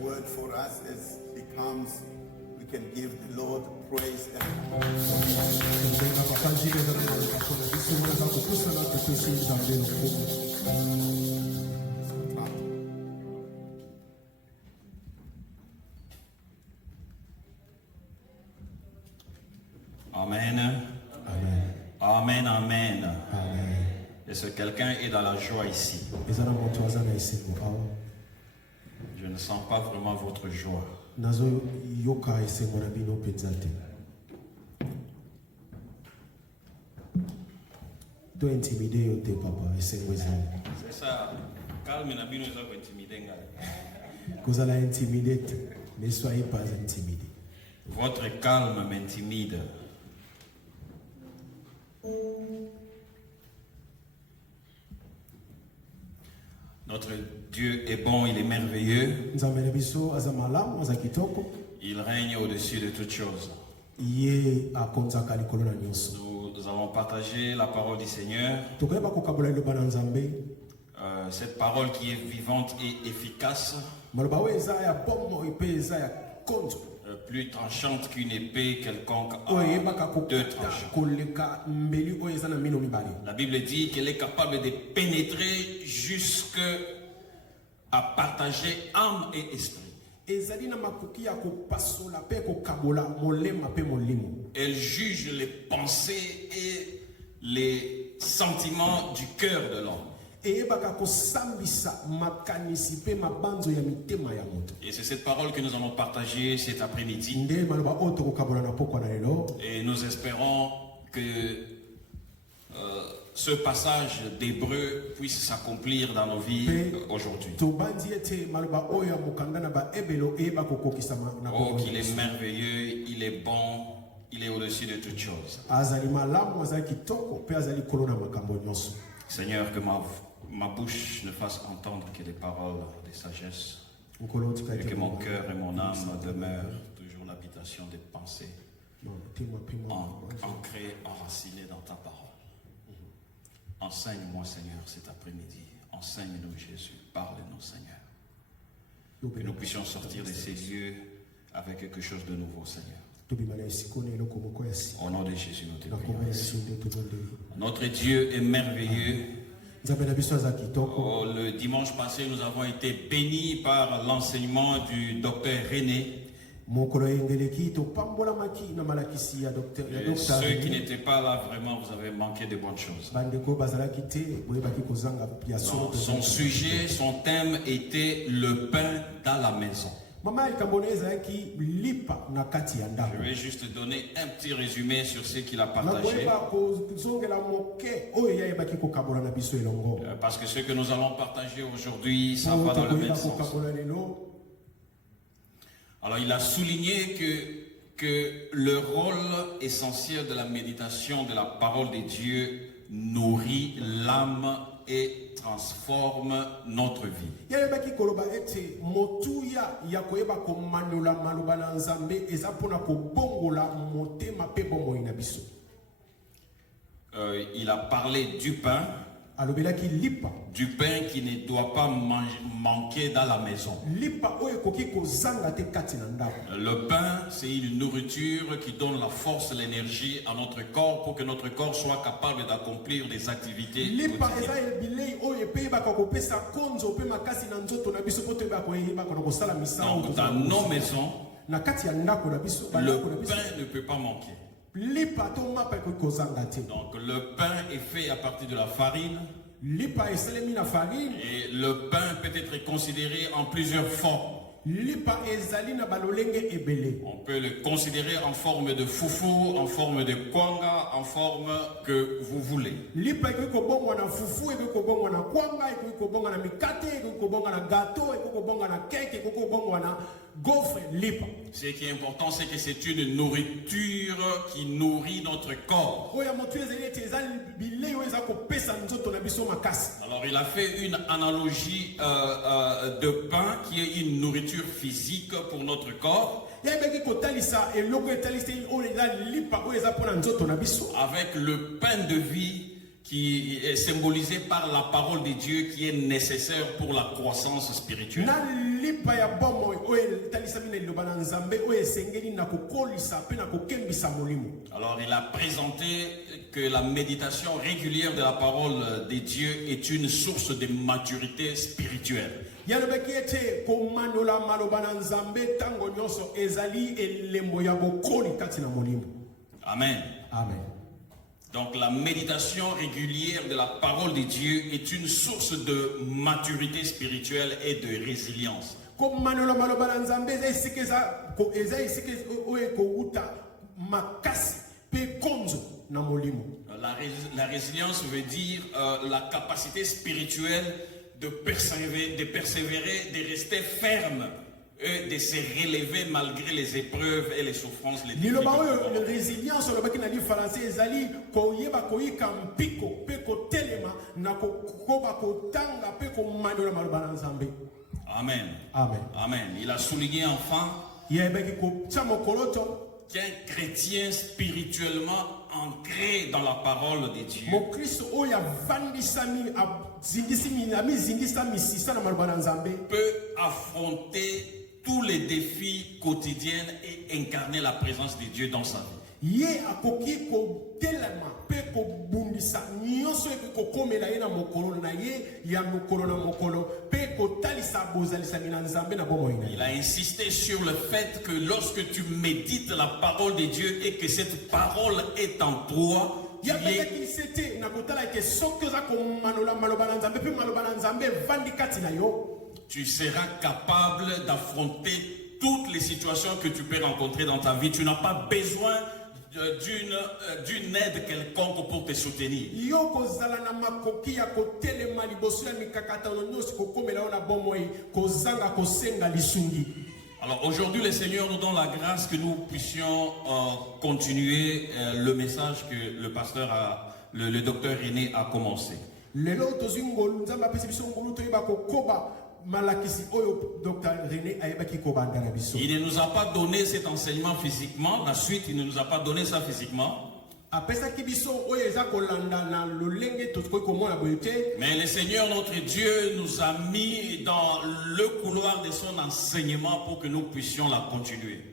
word for us as it comes, we can give the Lord praise and Amen. Amen. Amen. Amen. Amen. Est-ce que quelqu'un est dans la joie ici? Je ne sens pas vraiment votre joie. C'est ça. Calme na bino za intimider ngai. Ne soyez pas intimidés. Votre calme m'intimide. Notre Dieu est bon, il est merveilleux. Il règne au-dessus de toutes choses. Nous allons partager la parole du Seigneur. Cette parole qui est vivante et efficace. Plus tranchante qu'une épée quelconque à deux tranchants. La Bible dit qu'elle est capable de pénétrer jusqu'à partager âme et esprit. Elle juge les pensées et les sentiments du cœur de l'homme. Et c'est cette parole que nous allons partager cet après-midi. Et nous espérons que ce passage d'Hébreu puisse s'accomplir dans nos vies aujourd'hui. Oh, qu'il est merveilleux, il est bon, il est au-dessus de toutes choses. Seigneur, que ma bouche ne fasse entendre que des paroles de sagesse, et que mon cœur et mon âme demeurent toujours l'habitation des pensées, ancrées, enracinées dans ta parole. Enseigne-moi, Seigneur, cet après-midi. Enseigne-nous, Jésus. Parle-nous, Seigneur. Que nous puissions sortir de ces lieux avec quelque chose de nouveau, Seigneur. Au nom de Jésus, nous te prions. Notre Dieu est merveilleux. Oh, le dimanche passé, nous avons été bénis par l'enseignement du docteur René. Ceux qui n'étaient pas là, vraiment, vous avez manqué de bonnes choses. Son sujet, son thème était le pain dans la maison. Je vais juste donner un petit résumé sur ce qu'il a partagé. Parce que ce que nous allons partager aujourd'hui, ça va dans le même sens. Alors il a souligné que le rôle essentiel de la méditation de la parole de Dieu nourrit l'âme et transforme notre vie. Il a parlé du pain. Du pain qui ne doit pas manquer dans la maison. Le pain, c'est une nourriture qui donne la force, l'énergie à notre corps pour que notre corps soit capable d'accomplir des activités quotidiennes. Donc, dans nos maisons, le pain ne peut pas manquer. Donc le pain est fait à partir de la farine. Et le pain peut être considéré en plusieurs formes. On peut le considérer en forme de foufou, en forme de kwanga, en forme que vous voulez. Ce qui est important, c'est que c'est une nourriture qui nourrit notre corps. Alors il a fait une analogie de pain qui est une nourriture physique pour notre corps, avec le pain de vie qui est symbolisé par la parole de Dieu qui est nécessaire pour la croissance spirituelle. lipa ya bomo oyo talisami na liloba na Nzambe oyo esengeli na kokolisa pe na kokembisa molimo. Alors il a présenté que la méditation régulière de la parole de Dieu est une source de maturité spirituelle. Yalobeki ete komanola maloba na Nzambe tango nyonso ezali elembo ya bokoli kati na molimo. Amen. Amen. Donc la méditation régulière de la parole de Dieu est une source de maturité spirituelle et de résilience. Komanola maloba na Nzambe esikeza ko esikeza oyo ko uta makasi pe konzo na molimo. La résilience veut dire la capacité spirituelle de persévérer, de rester ferme et de se relever malgré les épreuves et les souffrances. Les la résilience, on a dit français, ezali koyeba koyika mpiko pe ko telema na koba ko tanga pe ko manola maloba na Nzambe. Amen. Amen. Amen. Il a souligné enfin qu'un chrétien spirituellement ancré dans la parole de Dieu peut affronter tous les défis quotidiens et incarner la présence de Dieu dans sa vie. Il a insisté sur le fait que lorsque tu médites la parole de Dieu et que cette parole est en toi, tu seras capable d'affronter toutes les situations que tu peux rencontrer dans ta vie. Tu n'as pas besoin d'une aide quelconque pour te soutenir. Alors aujourd'hui, le Seigneur nous donne la grâce que nous puissions continuer le message que le pasteur, le docteur René a commencé. Il ne nous a pas donné cet enseignement physiquement. La suite, il ne nous a pas donné ça physiquement. Mais le Seigneur notre Dieu nous a mis dans le couloir de son enseignement pour que nous puissions la continuer.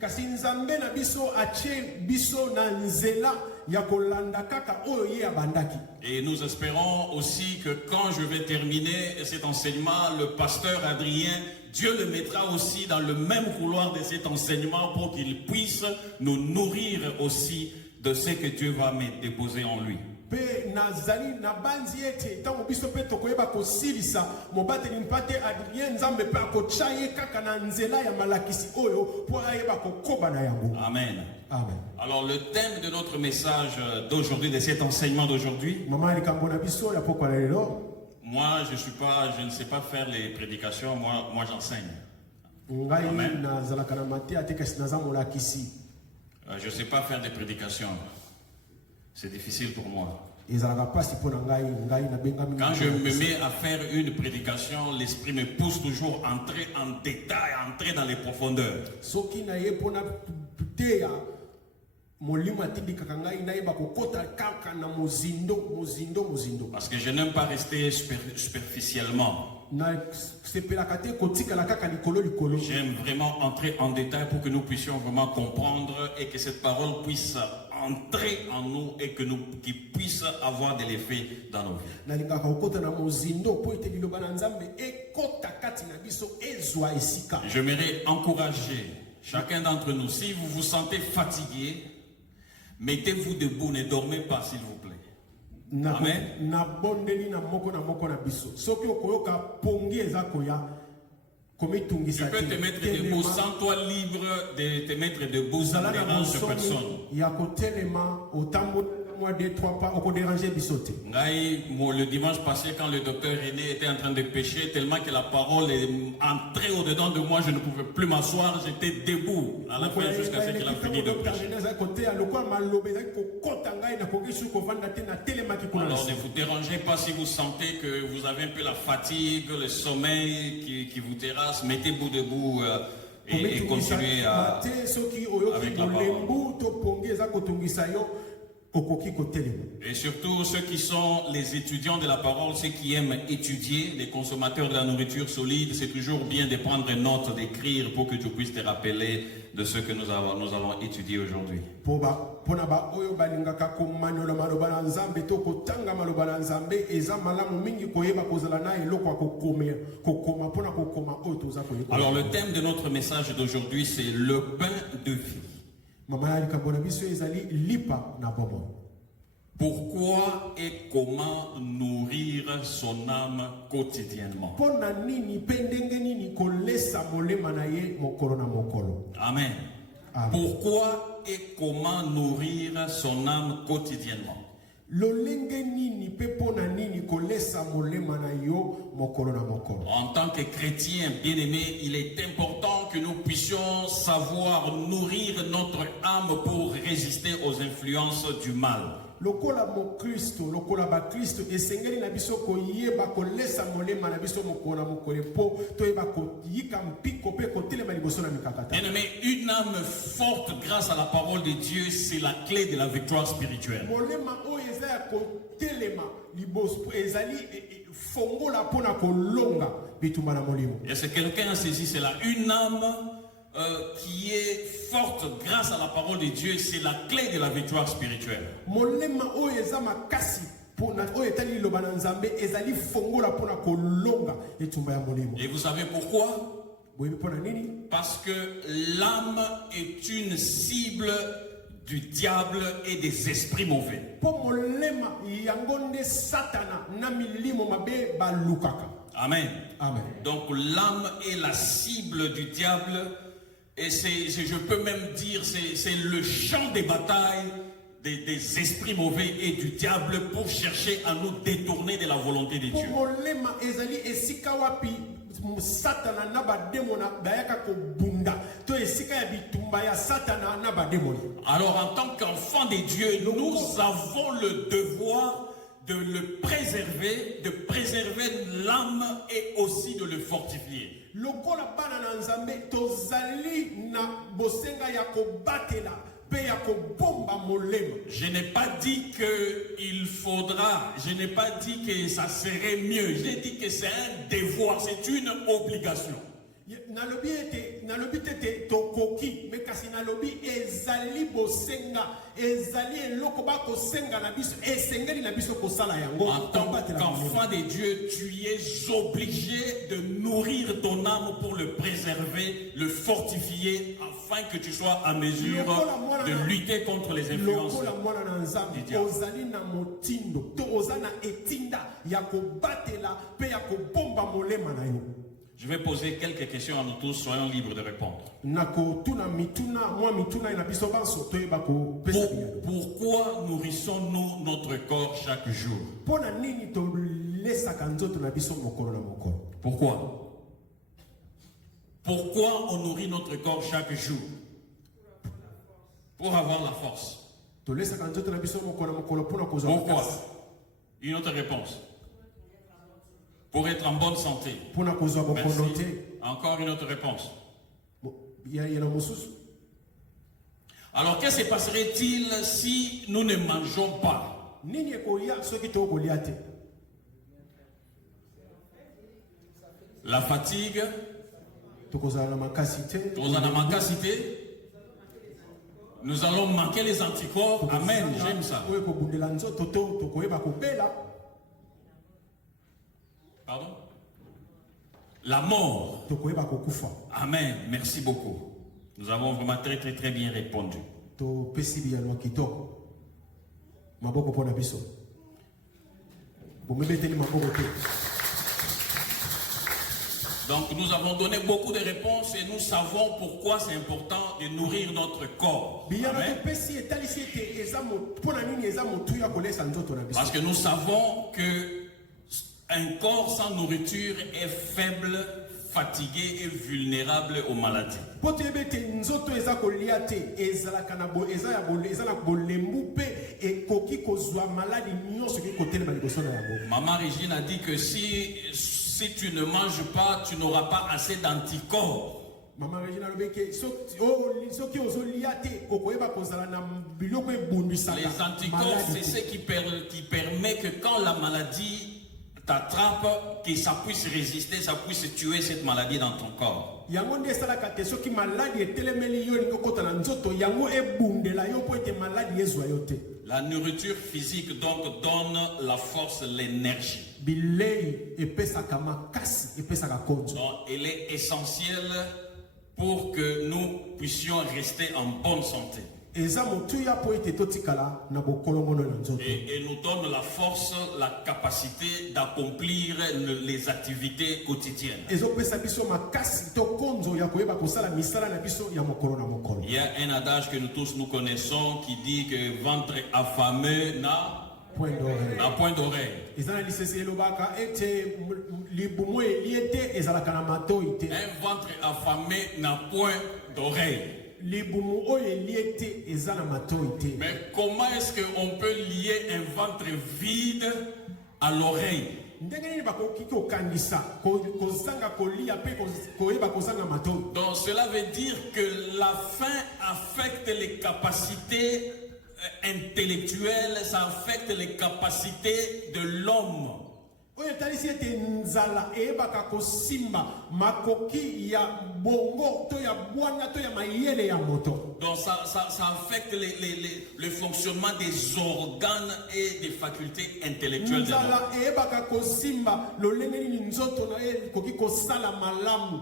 Et nous espérons aussi que quand je vais terminer cet enseignement, le pasteur Adrien, Dieu le mettra aussi dans le même couloir de cet enseignement pour qu'il puisse nous nourrir aussi de ce que Dieu va me déposer en lui. Amen. Amen. Alors le thème de notre message d'aujourd'hui, de cet enseignement d'aujourd'hui, moi je ne sais pas faire les prédications, moi j'enseigne. Amen. Je ne sais pas faire des prédications. C'est difficile pour moi. Quand je me mets à faire une prédication, l'esprit me pousse toujours à entrer en détail, à entrer dans les profondeurs. Parce que je n'aime pas rester superficiellement. J'aime vraiment entrer en détail pour que nous puissions vraiment comprendre et que cette parole puisse entrer en nous et que nous qu'il puisse avoir de l'effet dans nos vies. J'aimerais encourager chacun d'entre nous, si vous vous sentez fatigué, mettez-vous debout, ne dormez pas s'il vous plaît. Amen. Tu peux te mettre debout, sens-toi libre de te mettre debout, ça ne dérange personne. Le dimanche passé, quand le docteur René était en train de prêcher, tellement que la parole est entrée au-dedans de moi, je ne pouvais plus m'asseoir, j'étais debout à la fin jusqu'à ce qu'il a fini de prêcher. Alors ne vous dérangez pas si vous sentez que vous avez un peu la fatigue, le sommeil qui vous terrasse, mettez-vous debout et continuez avec la parole. okoki kotelema. Et surtout ceux qui sont les étudiants de la parole, ceux qui aiment étudier, les consommateurs de la nourriture solide, c'est toujours bien de prendre note, d'écrire pour que tu puisses te rappeler de ce que nous allons étudier aujourd'hui. Pona ba oyo balingaka komanola maloba na nzambe to kotanga maloba na nzambe eza malamu mingi koyeba kozala na eloko kokoma pona kokoma oyo toza koyeba. Alors le thème de notre message d'aujourd'hui c'est le pain de vie. Mama ya likambo na biso ezali lipa na bomoi. Pourquoi et comment nourrir son âme quotidiennement? Pona nini pendenge nini kolesa molema na ye mokolo na mokolo. Amen. Amen. Pourquoi et comment nourrir son âme quotidiennement? Lolenge nini pe pona nini kolesa molema na yo mokolo na mokolo. En tant que chrétien bien-aimé, il est important que nous puissions savoir nourrir notre âme pour résister aux influences du mal. Lokola mo Kristo, lokola ba Kristo esengeli na biso koyeba kolesa molema na biso mokolo na mokolo po toyeba koyika mpiko pe kotelema liboso na mikakata. Bien-aimé, une âme forte grâce à la parole de Dieu, c'est la clé de la victoire spirituelle. Molema o eza ya kotelema liboso ezali fongola pona kolonga bitumba na molimo. Et c'est quelqu'un a saisi cela. Une âme qui est forte grâce à la parole de Dieu, c'est la clé de la victoire spirituelle. Molema o eza makasi pona o etali loba na nzambe ezali fongola pona kolonga bitumba ya molimo. Et vous savez pourquoi? Pona nini? Parce que l'âme est une cible du diable et des esprits mauvais. Po molema yangonde satana na milimo mabe balukaka. Amen. Amen. Donc l'âme est la cible du diable et je peux même dire c'est le champ de bataille des esprits mauvais et du diable pour chercher à nous détourner de la volonté de Dieu. Molema ezali esika wapi satana na bademona bayaka ko bunda to esika ya bitumba ya satana na bademona. Alors en tant qu'enfant de Dieu, nous avons le devoir de le préserver, de préserver l'âme et aussi de le fortifier. Lokola bana na nzambe tozali na bosenga ya ko batela pe ya ko bomba molema. Je n'ai pas dit qu'il faudra, je n'ai pas dit que ça serait mieux, j'ai dit que c'est un devoir, c'est une obligation. Nalobi tete tokoki me kasi nalobi ezali bosenga ezali eloko ba kosenga na biso esengeli na biso kosala yango. En tant qu'enfant de Dieu, tu es obligé de nourrir ton âme pour le préserver, le fortifier afin que tu sois à mesure de lutter contre les influences du diable. Ozali na motindo to ozana etinda ya ko batela pe ya ko bomba molema na yo. Je vais poser quelques questions à nous tous, soyons libres de répondre. Pourquoi nourrissons-nous notre corps chaque jour? Pourquoi? Pourquoi on nourrit notre corps chaque jour? Pour avoir la force. Pourquoi? Une autre réponse. Pour être en bonne santé. Merci. Encore une autre réponse. Alors, qu'est-ce qui se passerait-il si nous ne mangeons pas? La fatigue. Nous allons manquer les anticorps. Amen, j'aime ça. Pardon? La mort. Amen, merci beaucoup. Nous avons vraiment très bien répondu. Donc nous avons donné beaucoup de réponses et nous savons pourquoi c'est important de nourrir notre corps. Amen. Parce que nous savons que un corps sans nourriture est faible, fatigué et vulnérable aux maladies. Maman Régine a dit que si tu ne manges pas, tu n'auras pas assez d'anticorps Maman Regina lobeke soki ozolia te okoyeba kozala na biloko ebundisaka. Les anticorps, c'est ce qui permet que quand la maladie t'attrape, que ça puisse résister, ça puisse tuer cette maladie dans ton corps. Yango nde esalaka te soki maladi etelemeli yo elingi okota na nzoto yango ebundela yo mpo ete maladi ezwa yo te. La nourriture physique donc donne la force, l'énergie. Bilei epesaka makasi epesaka konzo. Donc elle est essentielle pour que nous puissions rester en bonne santé. Eza motuya po ete totikala na bokolongono na nzoto. Et nous donne la force, la capacité d'accomplir les activités quotidiennes. Ezopesa biso makasi to konzo ya koyeba kosala misala na biso ya mokolo na mokolo. Il y a un adage que nous tous nous connaissons qui dit que ventre affamé n'a point d'oreille. Ezana lisese elobaka ete libumo eliete ezalaka na matoi te. Un ventre affamé n'a point d'oreille. Libumo o eliete ezana matoi te. Mais comment est-ce qu'on peut lier un ventre vide à l'oreille? Donc cela veut dire que la faim affecte les capacités intellectuelles, ça affecte les capacités de l'homme. Donc ça affecte le fonctionnement des organes et des facultés intellectuelles de l'homme.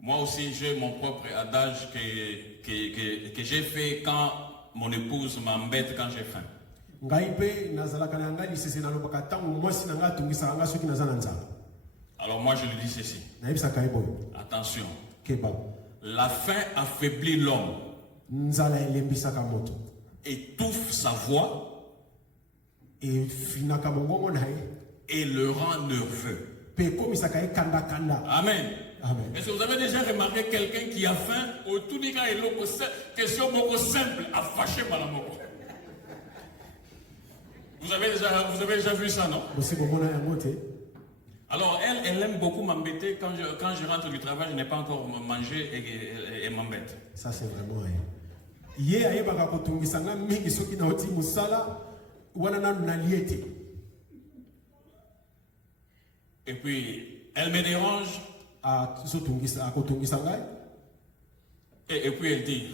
Moi aussi j'ai mon propre adage que j'ai fait quand mon épouse m'embête quand j'ai faim. Alors moi je lui dis ceci. Attention. La faim affaiblit l'homme, étouffe sa voix et le rend nerveux. Amen. Est-ce que vous avez déjà remarqué quelqu'un qui a faim ou tout dit quand il a une question simple à fâcher madame? Vous avez déjà vu ça, non? Alors elle aime beaucoup m'embêter quand je rentre du travail, je n'ai pas encore mangé et m'embête. Ça c'est vraiment et puis elle me dérange. Et puis elle dit,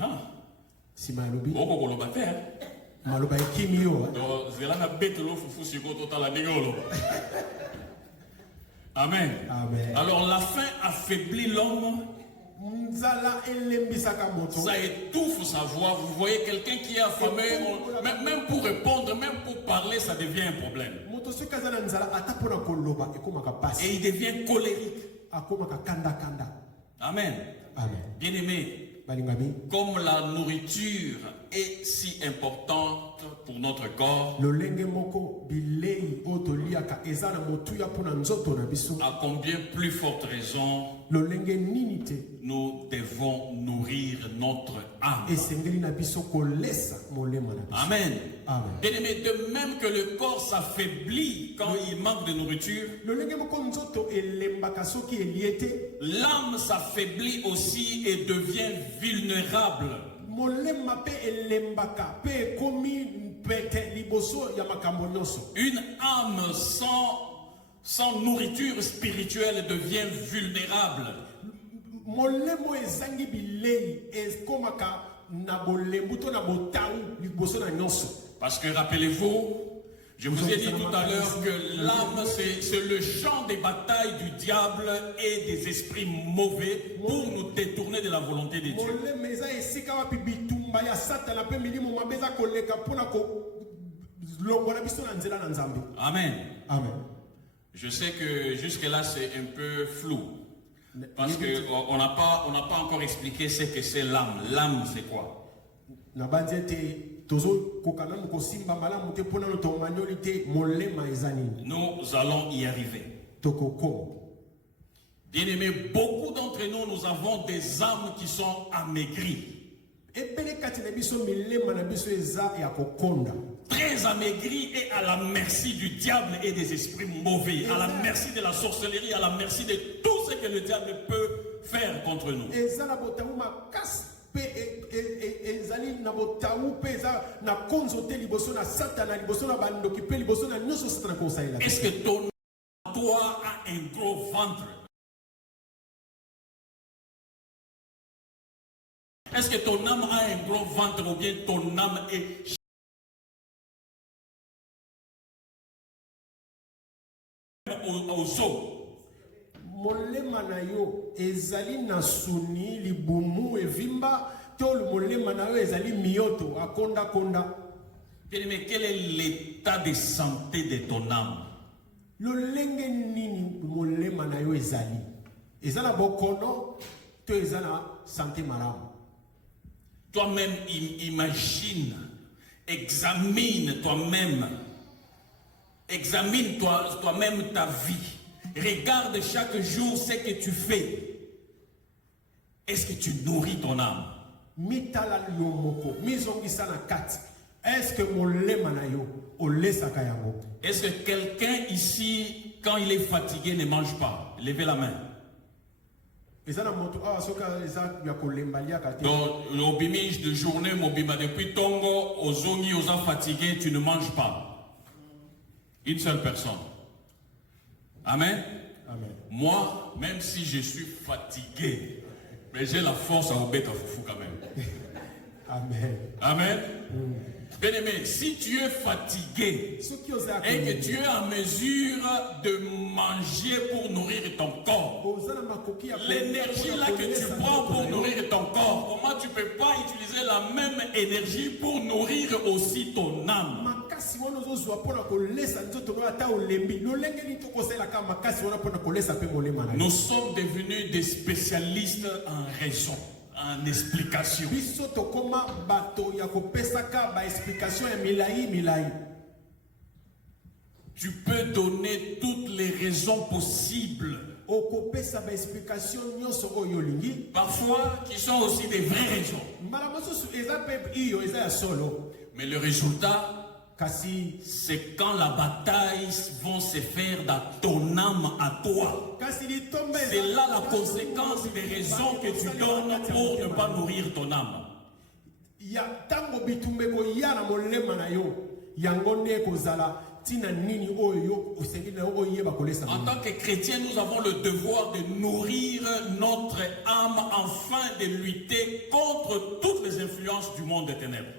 Amen. Amen. Alors la faim affaiblit l'homme. Ça étouffe sa voix. Vous voyez quelqu'un qui est affamé, même pour répondre, même pour parler, ça devient un problème. Et il devient colérique. Amen. Bien aimé, comme la nourriture est si importante pour notre corps, à combien plus forte raison nous devons nourrir notre âme. Amen. Bien aimé, de même que le corps s'affaiblit quand il manque de nourriture, l'âme s'affaiblit aussi et devient vulnérable. Une âme sans nourriture spirituelle devient vulnérable. Parce que rappelez-vous, je vous ai dit tout à l'heure que l'âme c'est le champ des batailles du diable et des esprits mauvais pour nous détourner de la volonté de Dieu. Amen. Amen. Je sais que jusque-là c'est un peu flou. Parce qu'on n'a pas encore expliqué ce que c'est l'âme. L'âme c'est quoi? Nous allons y arriver. Bien aimé, beaucoup d'entre nous avons des âmes qui sont amaigries. Très amaigries et à la merci du diable et des esprits mauvais, à la merci de la sorcellerie, à la merci de tout ce que le diable peut faire contre nous. eza na botamu makasi pe ezali na botamu pe eza na konzo te liboso na satana liboso na bandoki pe liboso na nyonso satana kosalela. Est-ce que ton toi a un gros ventre? Est-ce que ton âme a un gros ventre ou bien ton âme est aux os? Molema na yo ezali na suni libumu evimba tol molema na yo ezali mioto akonda konda. Mais quel est l'état de santé de ton âme? Lolenge nini molema na yo ezali ezala bokono to ezala santé malamu. Toi-même imagine, examine toi-même ta vie. Regarde chaque jour ce que tu fais. Est-ce que tu nourris ton âme? Mitala yo moko mizongisa na kati. Est-ce que molema na yo olesaka yango? Est-ce que quelqu'un ici, quand il est fatigué, ne mange pas? Levez la main. Donc, l'obimige de journée, mobima depuis Tongo, aux zongi, aux fatigués, tu ne manges pas. Une seule personne. Amen. Amen. Moi, même si je suis fatigué, mais j'ai la force à obéir à Foufou quand même. Amen. Amen. Bien-aimé, si tu es fatigué et que tu es en mesure de manger pour nourrir ton corps, l'énergie là que tu prends pour nourrir ton corps, comment tu ne peux pas utiliser la même énergie pour nourrir aussi ton âme? Nous sommes devenus des spécialistes en raison, en explication. Tu peux donner toutes les raisons possibles, parfois qui sont aussi des vraies raisons. Mais le résultat, c'est quand la bataille va se faire dans ton âme à toi. C'est là la conséquence des raisons que tu donnes pour ne pas nourrir ton âme. En tant que chrétiens, nous avons le devoir de nourrir notre âme afin de lutter contre toutes les influences du monde des ténèbres.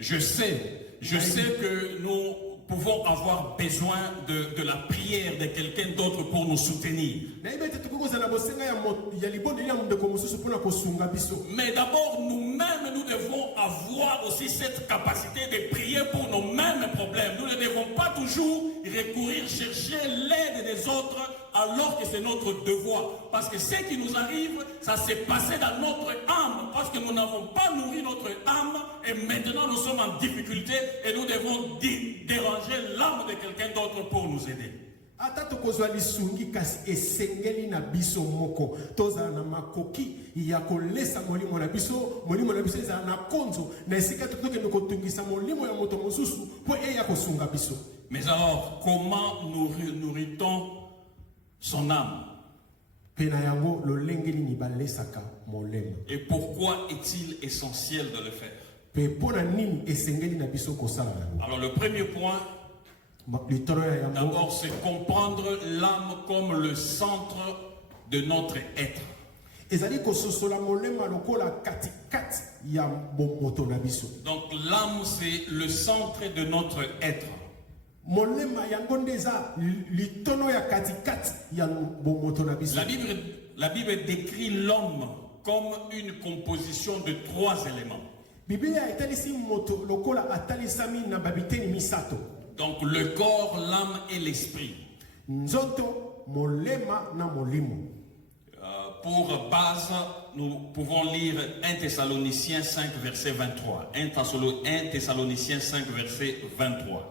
Je sais que nous pouvons avoir besoin de la prière de quelqu'un d'autre pour nous soutenir. Mais d'abord, nous-mêmes, nous devons avoir aussi cette capacité de prier pour nos mêmes problèmes. Nous ne devons pas toujours recourir, chercher l'aide des autres alors que c'est notre devoir. Parce que ce qui nous arrive, ça s'est passé dans notre âme. Parce que nous n'avons pas nourri notre âme et maintenant nous sommes en difficulté et nous devons déranger l'âme de quelqu'un d'autre pour nous aider. Ata tokozwa lisungi kasi esengeli na biso moko tozala na makoki ya kolesa molimo na biso ezala na konzo na esika tokokende kotungisa molimo ya moto mosusu po eya kosunga biso. Mais alors, comment nourrit-on son âme? Pena yango lolengeli ni balesaka molemo. Et pourquoi est-il essentiel de le faire? Pe pona nini esengeli na biso kosala yango? Alors le premier point, d'abord, c'est comprendre l'âme comme le centre de notre être. Donc l'âme, c'est le centre de notre être. La Bible décrit l'homme comme une composition de 3 éléments. Donc le corps, l'âme et l'esprit. Pour base, nous pouvons lire 1 Thessaloniciens 5, verset 23. 1 Thessaloniciens 5, verset 23.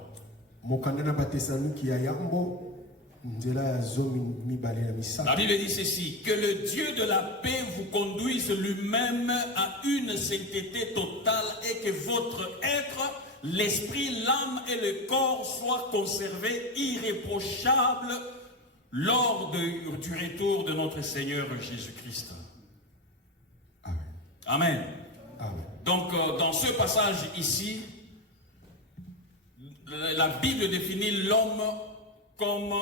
nzela ya zomi mibale na La misato. Bible dit ceci, que le Dieu de la paix vous conduise lui-même à une sainteté totale et que votre être, l'esprit, l'âme et le corps soient conservés irréprochables lors du retour de notre Seigneur Jésus-Christ. Amen. Amen. Amen. Donc, dans ce passage ici, la Bible définit l'homme comme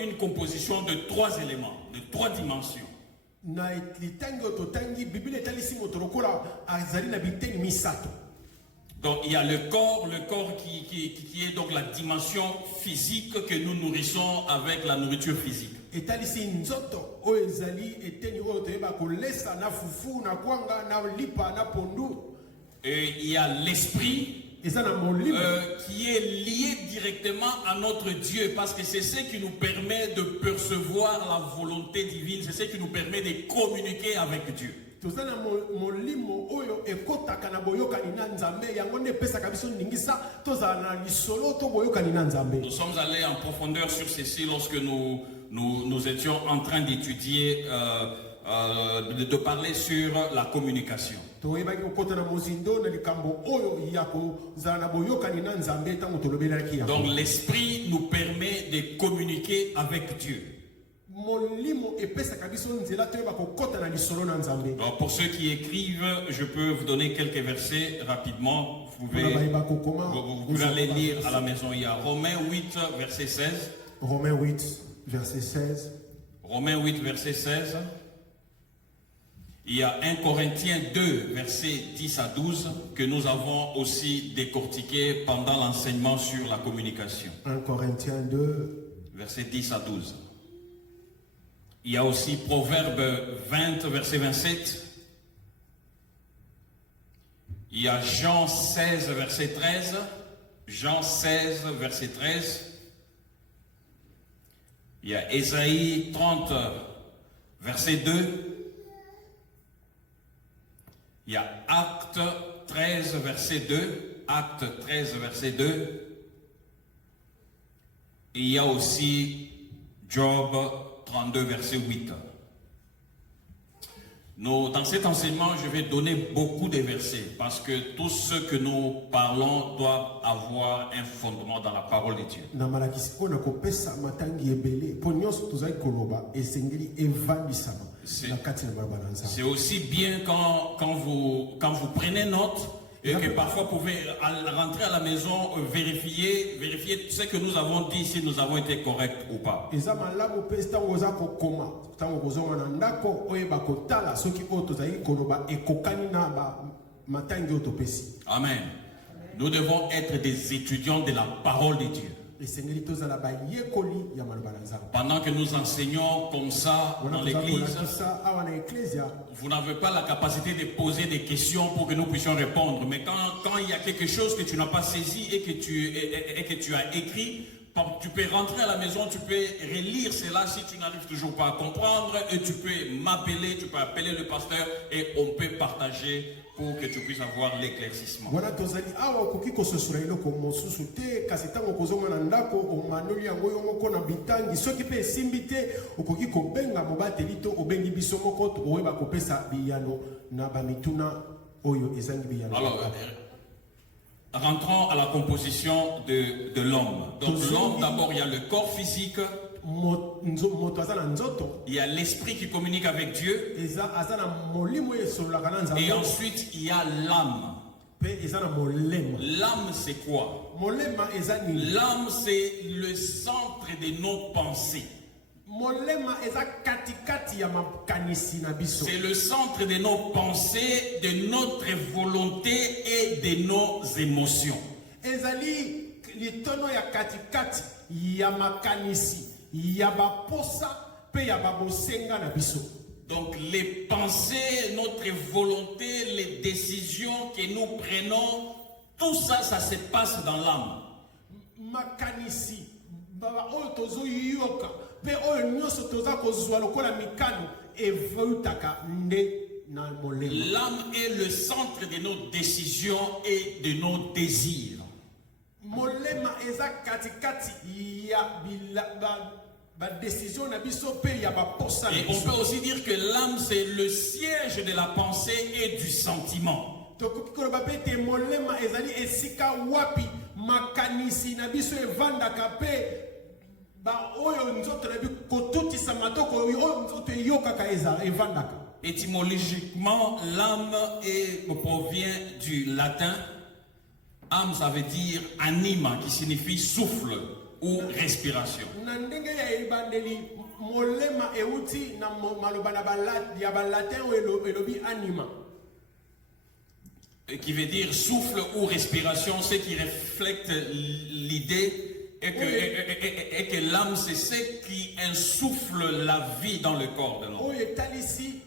une composition de 3 éléments, de 3 dimensions. Na litangi oyo totangi biblia etalisi moto lokola azali na biteni misato. Donc, il y a le corps qui est donc la dimension physique que nous nourrissons avec la nourriture physique. Etalisi nzoto oyo ezali eteni oyo toyeba kolesa na fufu na kwanga na lipa na pondu. Et il y a l'esprit Eza na molimo qui est lié directement à notre Dieu, parce que c'est ce qui nous permet de percevoir la volonté divine, c'est ce qui nous permet de communiquer avec Dieu. toza na molimo oyo ekotaka na boyokani na nzambe yango nde epesaka biso ndingisa tozala na lisolo to boyokani na nzambe. Nous sommes allés en profondeur sur ceci lorsque nous étions en train d'étudier, de parler sur la communication. toyebaki kokota na mozindo na likambo oyo ya kozala na boyokani na nzambe ntango tolobelaki yango. Donc l'esprit nous permet de communiquer avec Dieu. molimo epesaka biso nzela toyeba kokota na lisolo na nzambe. Alors pour ceux qui écrivent, je peux vous donner quelques versets rapidement. Vous pouvez aller lire à la maison. Il y a Romains 8, verset 16. Romains 8, verset 16. Romains 8, verset 16. Il y a 1 Corinthiens 2, verset 10 à 12, que nous avons aussi décortiqué pendant l'enseignement sur la communication. 1 Corinthiens 2, verset 10 à 12. Il y a aussi Proverbe 20, verset 27. Il y a Jean 16, verset 13. Jean 16, verset 13. Il y a Ésaïe 30, verset 2. Il y a Acte 13, verset 2. Acte 13, verset 2. Et il y a aussi Job 32, verset 8. Dans cet enseignement, je vais donner beaucoup de versets parce que tout ce que nous parlons doit avoir un fondement dans la parole de Dieu. C'est aussi bien quand vous prenez note et que parfois vous pouvez rentrer à la maison, vérifier ce que nous avons dit, si nous avons été corrects ou pas. Amen. Nous devons être des étudiants de la parole de Dieu. Pendant que nous enseignons comme ça dans l'église, vous n'avez pas la capacité de poser des questions pour que nous puissions répondre. Mais quand il y a quelque chose que tu n'as pas saisi et que tu as écrit, tu peux rentrer à la maison, tu peux relire cela si tu n'arrives toujours pas à comprendre, et tu peux m'appeler, tu peux appeler le pasteur et on peut partager pour que tu puisses avoir l'éclaircissement. Alors, rentrons à la composition de l'homme. Donc l'homme, d'abord, il y a le corps physique. Il y a l'esprit qui communique avec Dieu. Et ensuite, il y a l'âme. L'âme, c'est quoi? L'âme, c'est le centre de nos pensées. C'est le centre de nos pensées, de notre volonté et de nos émotions. Donc les pensées, notre volonté, les décisions que nous prenons, tout ça, ça se passe dans l'âme. L'âme est le centre de nos décisions et de nos désirs. décision na biso pe ya ba posa na Et on biso. peut aussi dire que l'âme, c'est le siège de la pensée et du sentiment. Tokoki koloba pe te molema ezali esika wapi makanisi na biso evandaka pe ba oyo nzoto na biso kotutisa matoko oyo nzoto eyokaka evandaka. Étymologiquement, l'âme provient du latin. Âme, ça veut dire anima, qui signifie souffle ou respiration. Na ndenge ya ebandeli molema euti na maloba na ya balatin oyo elobi anima. Qui veut dire souffle ou respiration, ce qui reflète l'idée est que l'âme, c'est ce qui insuffle la vie dans le corps de l'homme. Oyo etalisi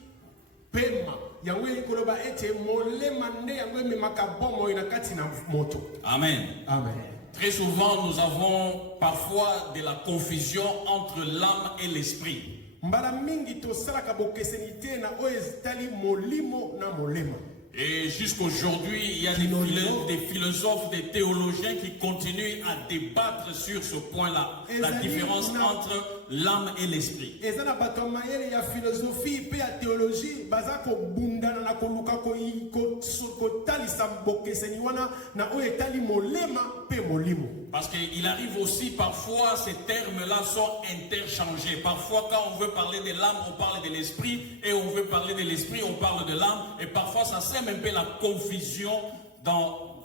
pema yango ekoloba ete molema nde yango ememaka bomoi na kati na moto. Amen. Amen. Très souvent, nous avons parfois de la confusion entre l'âme et l'esprit. Mbala mingi tosalaka bokeseni te na oyo ezitali molimo na molema. Et jusqu'aujourd'hui, il y a des philosophes, des théologiens qui continuent à débattre sur ce point-là, la différence entre l'âme et l'esprit. Eza na bato mayele ya philosophie pe ya théologie baza ko bundana na koluka ko talisa bokeseni wana na oyo etali molema pe molimo. Parce qu'il arrive aussi parfois ces termes-là sont interchangés. Parfois quand on veut parler de l'âme, on parle de l'esprit, et on veut parler de l'esprit, on parle de l'âme, et parfois ça sème un peu la confusion dans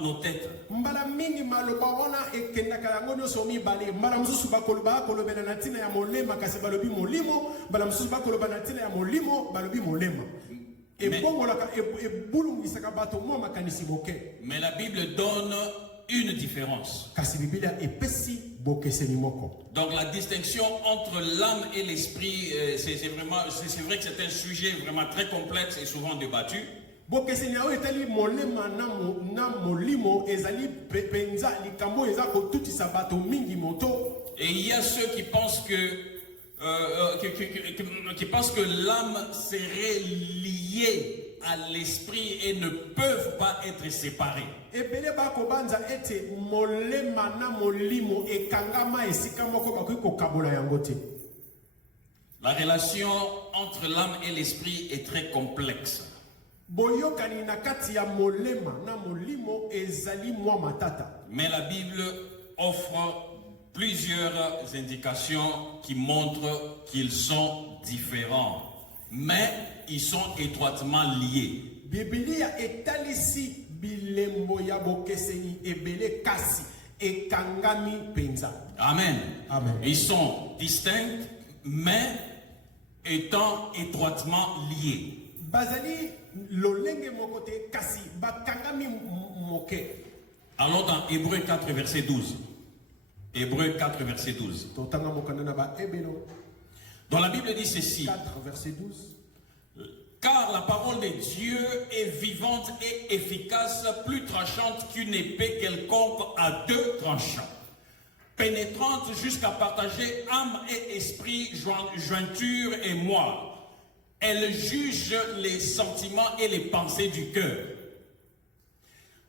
nos têtes. Mbala mingi maloba wana ekendaka yango nyonso mibale. Mbala mosusu bakoloba kolobela na ntina ya molema kasi balobi molimo, mbala mosusu bakoloba na ntina ya molimo balobi molema. Ebongolaka ebulungisaka bato mo makanisi boke. Mais la Bible donne une différence. Kasi Biblia epesi bokeseni moko. Donc la distinction entre l'âme et l'esprit, c'est vrai que c'est un sujet vraiment très complexe et souvent débattu. Bokeseni oyo etali molema na molimo ezali penza likambo eza kotutisa bato mingi moto. Et il y a ceux qui pensent que l'âme serait liée à l'esprit et ne peuvent pas être séparés. Ebele bakobanza ete molema na molimo ekangama esika moko bakoki kokabola yango te. La relation entre l'âme et l'esprit est très complexe. Boyokani na kati ya molema na molimo ezali mwa matata. Mais la Bible offre plusieurs indications qui montrent qu'ils sont différents, mais ils sont étroitement liés. Biblia etalisi bilembo ya bokeseni ebele kasi ekangami penza. Amen. Amen. Ils sont distincts, mais étant étroitement liés. Bazali lolenge mokote kasi bakangami moke. Allons dans Hébreux 4, verset 12. Hébreux 4, verset 12. Totanga mokanda ba ebelo. Dans la Bible dit ceci. 4 verset 12. Car la parole de Dieu est vivante et efficace, plus tranchante qu'une épée quelconque à deux tranchants, pénétrante jusqu'à partager âme et esprit, jointure et moelle. Elle juge les sentiments et les pensées du cœur.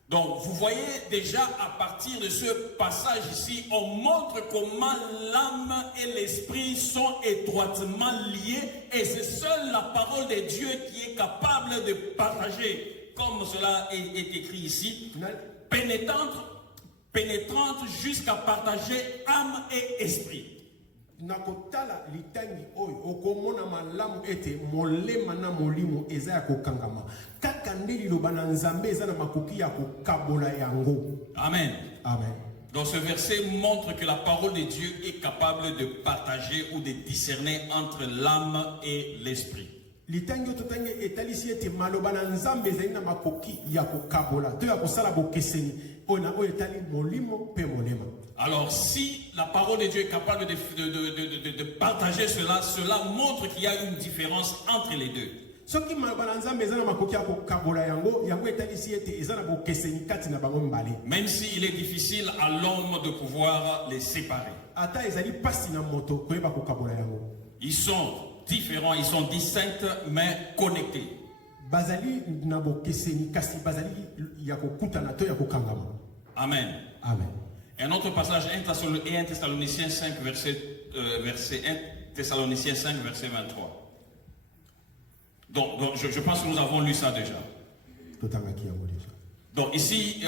Donc, vous voyez déjà à partir de ce passage ici, on montre comment l'âme et l'esprit sont étroitement liés et c'est seule la parole de Dieu qui est capable de partager, comme cela est écrit ici, pénétrante jusqu'à partager âme et esprit. Nakotala litangi oyo okomona malamu ete molema na molimo eza ya kokangama kaka nde liloba na nzambe eza na makoki ya kokabola yango. Amen. Amen. Donc ce verset montre que la parole de Dieu est capable de partager ou de discerner entre l'âme et l'esprit. Litangi totangi etalisi ete maloba na nzambe ezali na makoki ya kokabola to ya kosala bokeseni ona oyo etali molimo pe molema. Alors, si la parole de Dieu est capable de partager cela, cela montre qu'il y a une différence entre les deux. Même s'il est difficile à l'homme de pouvoir les séparer. Ils sont différents, ils sont distincts, mais connectés. Amen. Amen. Amen. Un autre passage, 1 Thessaloniciens 5, verset 23. Donc je pense que nous avons lu ça déjà. Donc ici,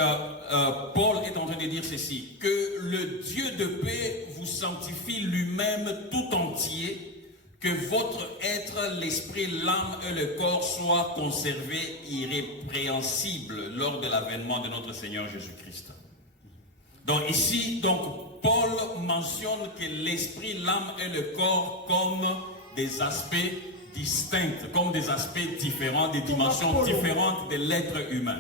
Paul est en train de dire ceci, que le Dieu de paix vous sanctifie lui-même tout entier, que votre être, l'esprit, l'âme et le corps soient conservés irrépréhensibles lors de l'avènement de notre Seigneur Jésus-Christ. Donc ici, Paul mentionne que l'esprit, l'âme et le corps comme des aspects distincts, comme des aspects différents, des dimensions différentes de l'être humain.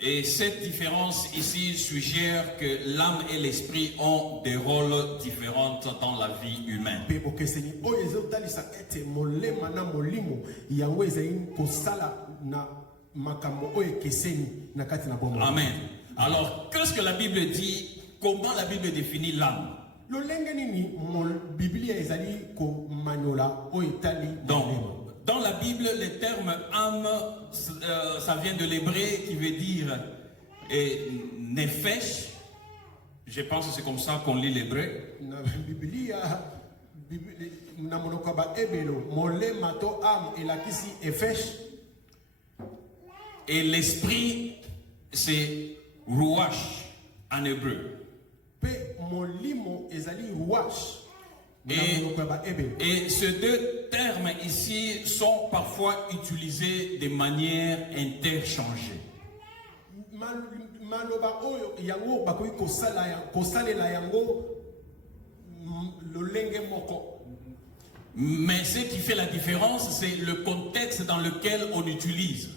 Et cette différence ici suggère que l'âme et l'esprit ont des rôles différents dans la vie humaine. Amen. Alors, qu'est-ce que la Bible dit? Comment la Bible définit l'âme? Donc, dans la Bible, le terme âme, ça vient de l'hébreu qui veut dire nefesh. Je pense que c'est comme ça qu'on lit l'hébreu. Et l'esprit, c'est ruach en hébreu. Et ces deux termes ici sont parfois utilisés de manière interchangée. Mais ce qui fait la différence, c'est le contexte dans lequel on utilise.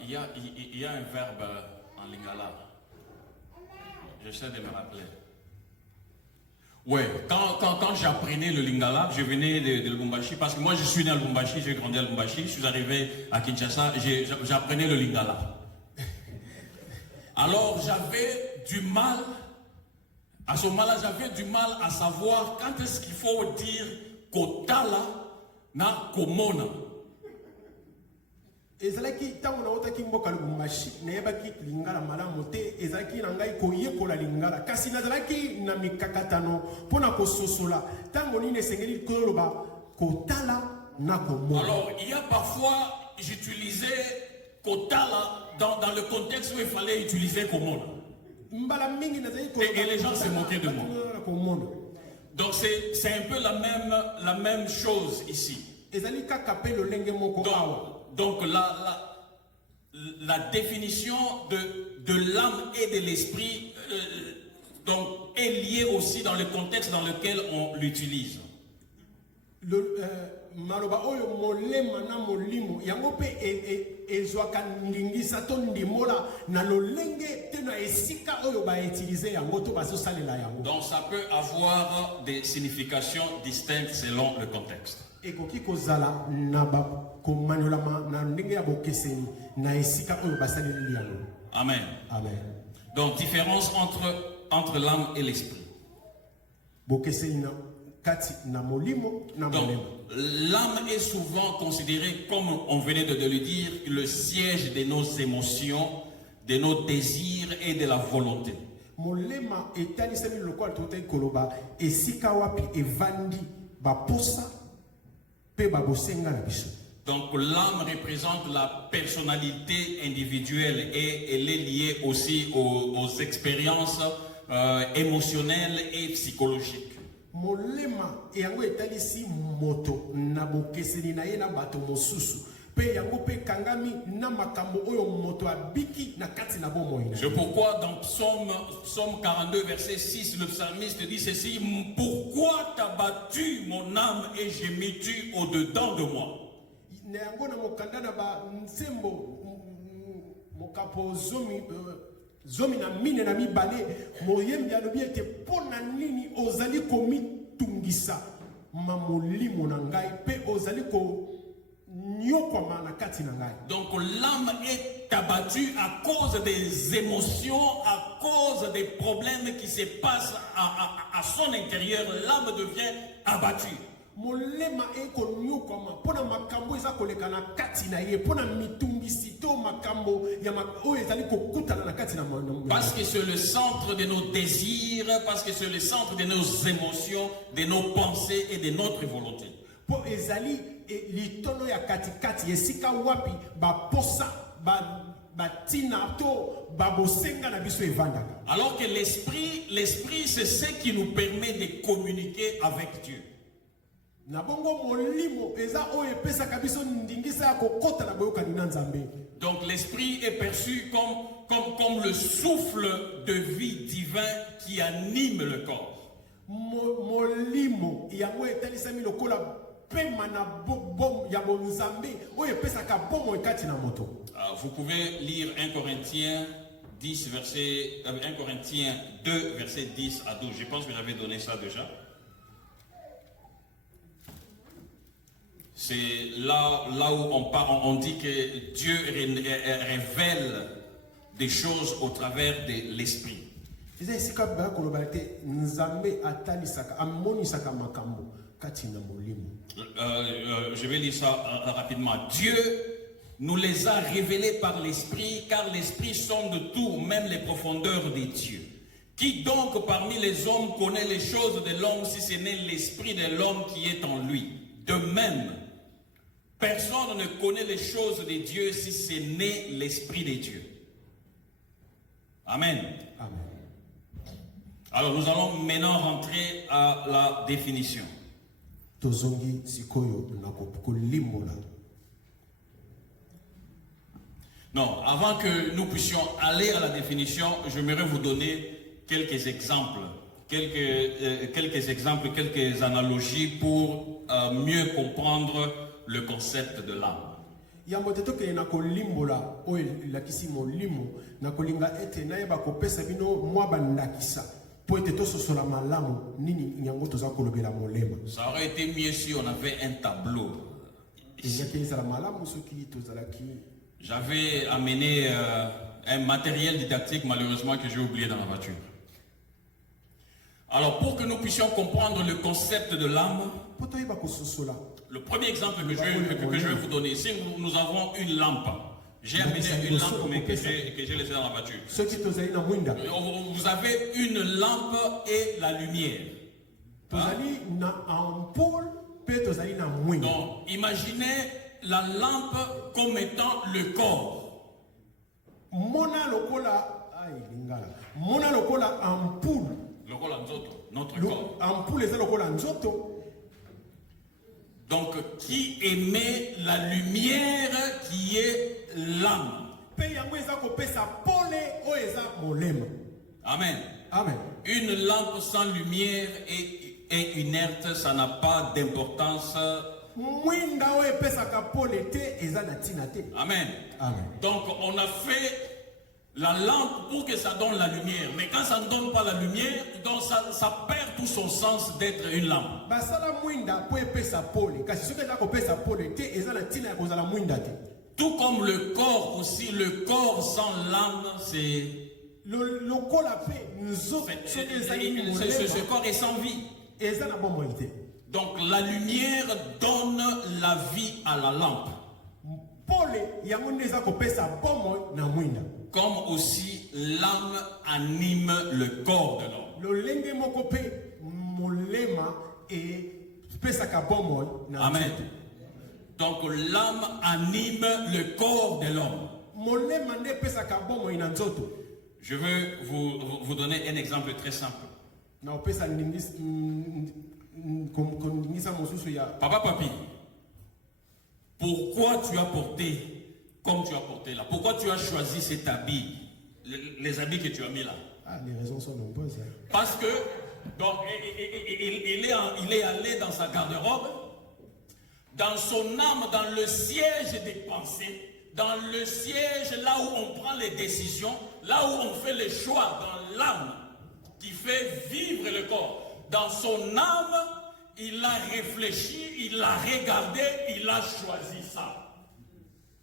Il y a un verbe en lingala. J'essaie de me rappeler. Ouais, quand j'apprenais le lingala, je venais de Lubumbashi, parce que moi je suis né à Lubumbashi, j'ai grandi à Lubumbashi, je suis arrivé à Kinshasa, j'apprenais le lingala. Alors j'avais du mal, à ce moment-là, j'avais du mal à savoir quand est-ce qu'il faut dire kotala na komona. ezalaki tango na otaki mboka Lubumbashi nayebaki lingala malamu te ezalaki na ngai koyekola lingala kasi nazalaki na mikakatano mpona kososola tango nini esengeli koloba kotala na komona. Alors il y a parfois j'utilisais kotala dans le contexte où il fallait utiliser komona et les gens se moquaient de moi. Donc c'est un peu la même chose ici. Donc la définition de l'âme et de l'esprit est liée aussi dans le contexte dans lequel on l'utilise. Maloba oyo molema na molimo yango pe ezwaka ndingisa to ndimola na lolenge te na esika oyo ba utiliser yango to bazosalela yango. Donc ça peut avoir des significations distinctes selon le contexte. Ekoki kozala na ba komanyolama na ndenge ya bokeseni na esika oyo basaleli yango. Amen. Amen. Donc différence entre l'âme et l'esprit. Bokeseni na kati na molimo na molema. L'âme est souvent considérée, comme on venait de le dire, le siège de nos émotions, de nos désirs et de la volonté. Molema etalisami lokola totai koloba esika wapi evandi baposa pe babosenga na biso. Donc l'âme représente la personnalité individuelle et elle est liée aussi aux expériences émotionnelles et psychologiques. Molema yango etalisi moto na bokeseni na ye na bato mosusu pe yango pe kangami na makambo oyo moto abiki na kati na bomoi. C'est pourquoi dans Psaume 42 verset 6 le psalmiste dit ceci: pourquoi t'as battu mon âme et gémis-tu au-dedans de moi? Na yango na mokanda na ba nsembo mokapo zomi na mine na mibale moyembi alobi ete pona nini ozali komitungisa mamolimo na ngai pe ozali ko nyokwama na kati na ngai. Donc l'âme est abattue à cause des émotions, à cause des problèmes qui se passent à son intérieur. L'âme devient abattue. Molema eko nyokwama pona makambo eza koleka na kati na ye pona mitungisi to makambo ya oyo ezali kokutana na kati na parce que c'est le centre de nos désirs, parce que c'est le centre de nos émotions, de nos pensées et de notre volonté. Po ezali litono ya kati kati esika wapi ba posa ba tina to ba bosenga na biso evandaka. Alors que l'esprit c'est ce qui nous permet de communiquer avec Dieu. Na bongo molimo eza oyo epesaka biso ndingisa ya kokota na boyokani na Nzambe. Donc l'esprit est perçu comme le souffle de vie divin qui anime le corps. Molimo yango etalisami lokola pema na bom ya Nzambe oyo epesaka bomo ekati na moto. Vous pouvez lire 1 Corinthiens 2 verset 10 à 12. Je pense que j'avais donné ça déjà. C'est là où on dit que Dieu révèle des choses au travers de l'esprit. Je vais lire ça rapidement. Dieu nous les a révélés par l'esprit, car l'esprit sonde tout, même les profondeurs des dieux. Qui donc parmi les hommes connaît les choses de l'homme si ce n'est l'esprit de l'homme qui est en lui? De même, personne ne connaît les choses de Dieu si ce n'est l'Esprit de Dieu. Amen. Amen. Alors nous allons maintenant rentrer à la définition. Non, avant que nous puissions aller à la définition, j'aimerais vous donner quelques exemples, quelques analogies pour mieux comprendre le concept de l'âme. Ça aurait été mieux si on avait un tableau. J'avais amené un matériel didactique, malheureusement, que j'ai oublié dans la voiture. Alors, pour que nous puissions comprendre le concept de l'âme, le premier exemple que je vais vous donner, si nous avons une lampe, j'ai amené une lampe mais que j'ai laissée dans la voiture. Vous avez une lampe et la lumière. Donc, imaginez la lampe comme étant le corps. Notre corps. Donc, qui émet la lumière qui est l'âme. Amen. Amen. Une lampe sans lumière est inerte, ça n'a pas d'importance. Amen. Amen. Donc, on a fait la lampe pour que ça donne la lumière. Mais quand ça ne donne pas la lumière, donc ça perd tout son sens d'être une lampe. Tout comme le corps aussi, le corps sans l'âme, ce corps est sans vie. Donc la lumière donne la vie à la lampe. Comme aussi l'âme anime le corps de l'homme. Amen. Donc l'âme anime le corps de l'homme. Je veux vous donner un exemple très simple. Papa, papi, pourquoi tu as porté comme tu as porté là? Pourquoi tu as choisi cet habit, les habits que tu as mis là? Les raisons sont nombreuses. Parce que donc, il est allé dans sa garde-robe, dans son âme, dans le siège des pensées, dans le siège là où on prend les décisions, là où on fait les choix, dans l'âme qui fait vivre le corps. Dans son âme, il a réfléchi, il a regardé, il a choisi ça.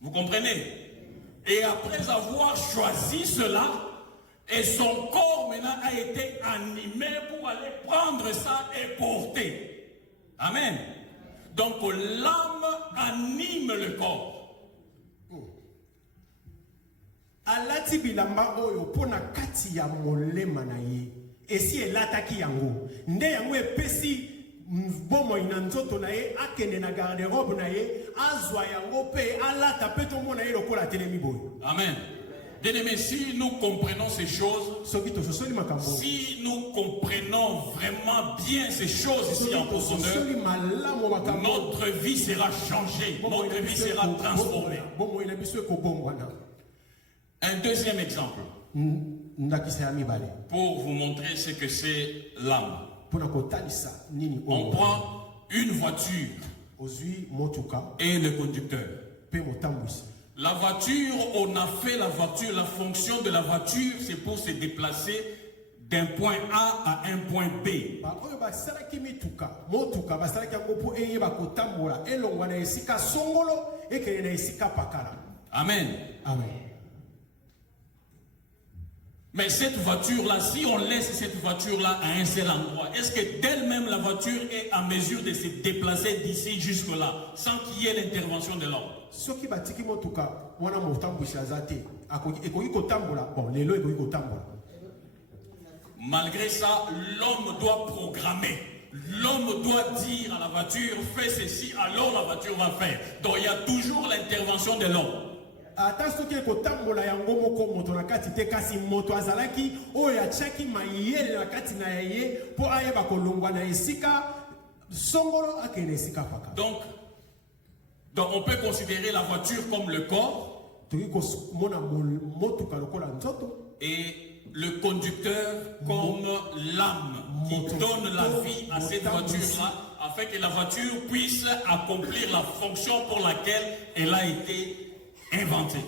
Vous comprenez? Et après avoir choisi cela, et son corps maintenant a été animé pour aller prendre ça et porter. Amen. Donc l'âme anime le corps. alati bilamba oyo pona kati ya molema na ye esi elataki yango nde yango epesi bomo ina nzoto na ye akende na garde-robe na ye azwa yango pe alata pe tomona ye lokola telemi boyo. Amen. Bien-aimés, si nous comprenons ces choses, si nous comprenons vraiment bien ces choses ici en profondeur, notre vie sera changée, notre vie sera transformée. Un deuxième exemple pour vous montrer ce que c'est l'âme. On prend une voiture et le conducteur. La voiture, on a fait la voiture, la fonction de la voiture, c'est pour se déplacer d'un point A à un point B. Amen. Amen. Mais cette voiture-là, si on laisse cette voiture-là à un seul endroit, est-ce que d'elle-même la voiture est en mesure de se déplacer d'ici jusque-là, sans qu'il y ait l'intervention de l'homme? Malgré ça, l'homme doit programmer. L'homme doit dire à la voiture, fais ceci, alors la voiture va faire. Donc il y a toujours l'intervention de l'homme. Donc on peut considérer la voiture comme le corps et le conducteur comme l'âme qui donne la vie à cette voiture-là afin que la voiture puisse accomplir la fonction pour laquelle elle a été inventée.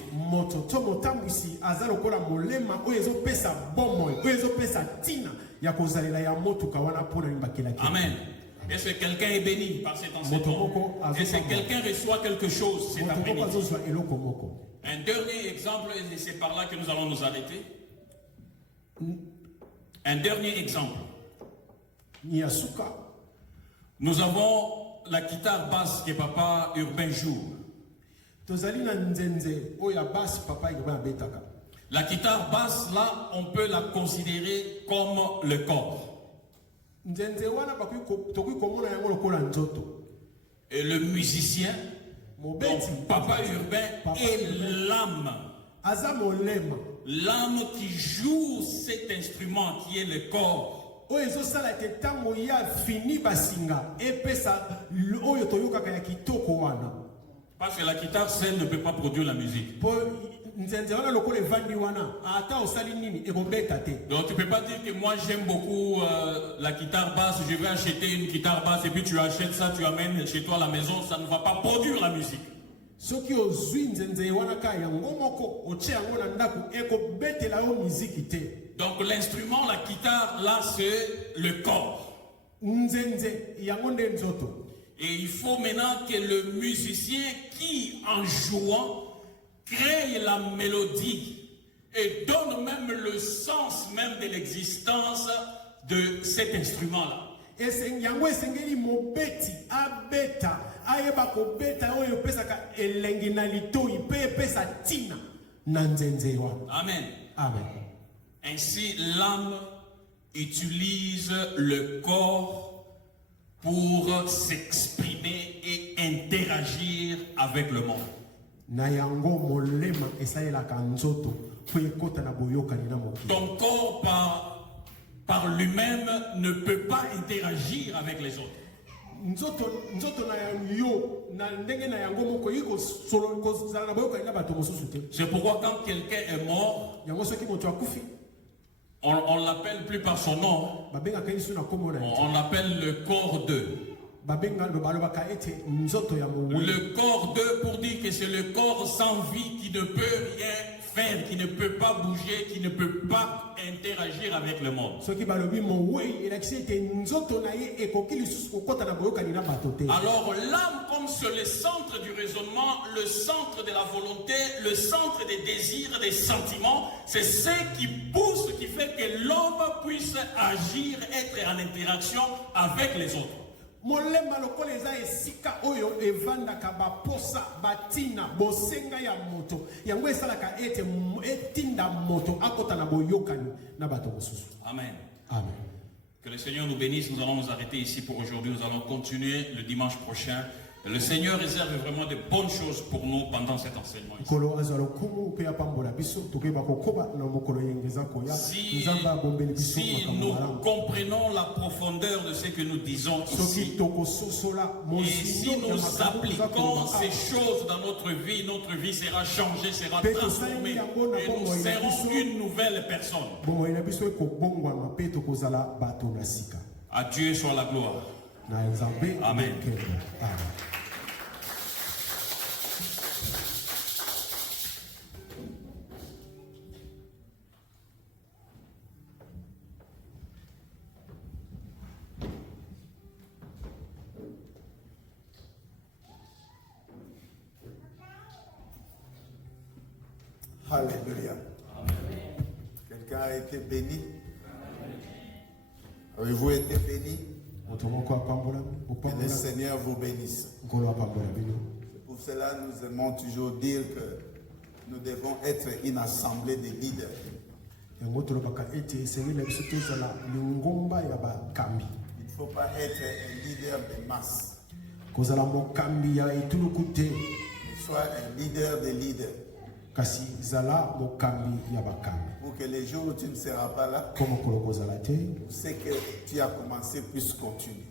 Amen. Est-ce que quelqu'un est béni par cet enseignement? Est-ce que quelqu'un reçoit quelque chose cet après-midi? Un dernier exemple, et c'est par là que nous allons nous arrêter. Un dernier exemple. Nous avons la guitare basse que Papa Urbain joue. La guitare basse, là, on peut la considérer comme le corps. Et le musicien, donc Papa Urbain, est l'âme. L'âme qui joue cet instrument qui est le corps. Parce que la guitare seule ne peut pas produire la musique. Donc tu ne peux pas dire que moi j'aime beaucoup la guitare basse, je vais acheter une guitare basse et puis tu achètes ça, tu amènes chez toi à la maison, ça ne va pas produire la musique. Donc l'instrument, la guitare, là c'est le corps. Et il faut maintenant que le musicien qui, en jouant, crée la mélodie et donne même le sens même de l'existence de cet instrument-là. Amen. Amen. Ainsi, l'âme utilise le corps pour s'exprimer et interagir avec le monde. Ton corps par lui-même ne peut pas interagir avec les autres. C'est pourquoi quand quelqu'un est mort, on l'appelle plus par son nom, on l'appelle le corps d'eux. Le corps d'eux pour dire que c'est le corps sans vie qui ne peut rien faire, qui ne peut pas bouger, qui ne peut pas interagir avec le monde. soki balobi mowei elakisi ete nzoto na ye ekoki lisusu kokɔta na boyokani na bato te. Alors l'âme, comme c'est le centre du raisonnement, le centre de la volonté, le centre des désirs, des sentiments, c'est ce qui pousse, qui fait que l'homme puisse agir, être en interaction avec les autres. Molemba lokola eza esika oyo evandaka baposa batina bosenga ya moto yango esalaka ete etinda moto akota na boyokani na bato mosusu. Amen. Amen. Que le Seigneur nous bénisse. Nous allons nous arrêter ici pour aujourd'hui. Nous allons continuer le dimanche prochain. Le Seigneur réserve vraiment de bonnes choses pour nous pendant cet enseignement ici. Si nous comprenons la profondeur de ce que nous disons ici, et si nous appliquons ces choses dans notre vie sera changée, sera transformée, et nous serons une nouvelle personne. À Dieu soit la gloire. Amen. Alléluia. Quelqu'un a été béni? Avez-vous été béni? Que le Seigneur vous bénisse. C'est pour cela que nous aimons toujours dire que nous devons être une assemblée de leaders. Il ne faut pas être un leader de masse. Soit un leader de leaders. Pour que les jours où tu ne seras pas là, ce que tu as commencé puisse continuer.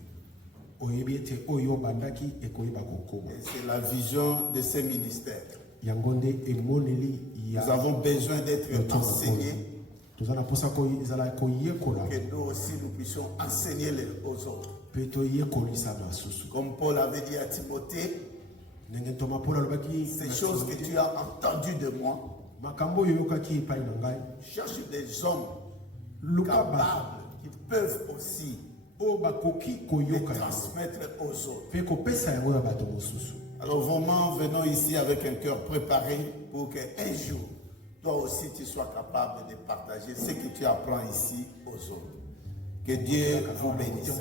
Et c'est la vision de ce ministère. Nous avons besoin d'être enseignés pour que nous aussi nous puissions enseigner aux autres. Comme Paul avait dit à Timothée, ces choses que tu as entendues de moi, cherche des hommes capables qui peuvent aussi les transmettre aux autres. Alors vraiment, venons ici avec un cœur préparé pour qu'un jour, toi aussi tu sois capable de partager ce que tu apprends ici aux autres. Que Dieu vous bénisse.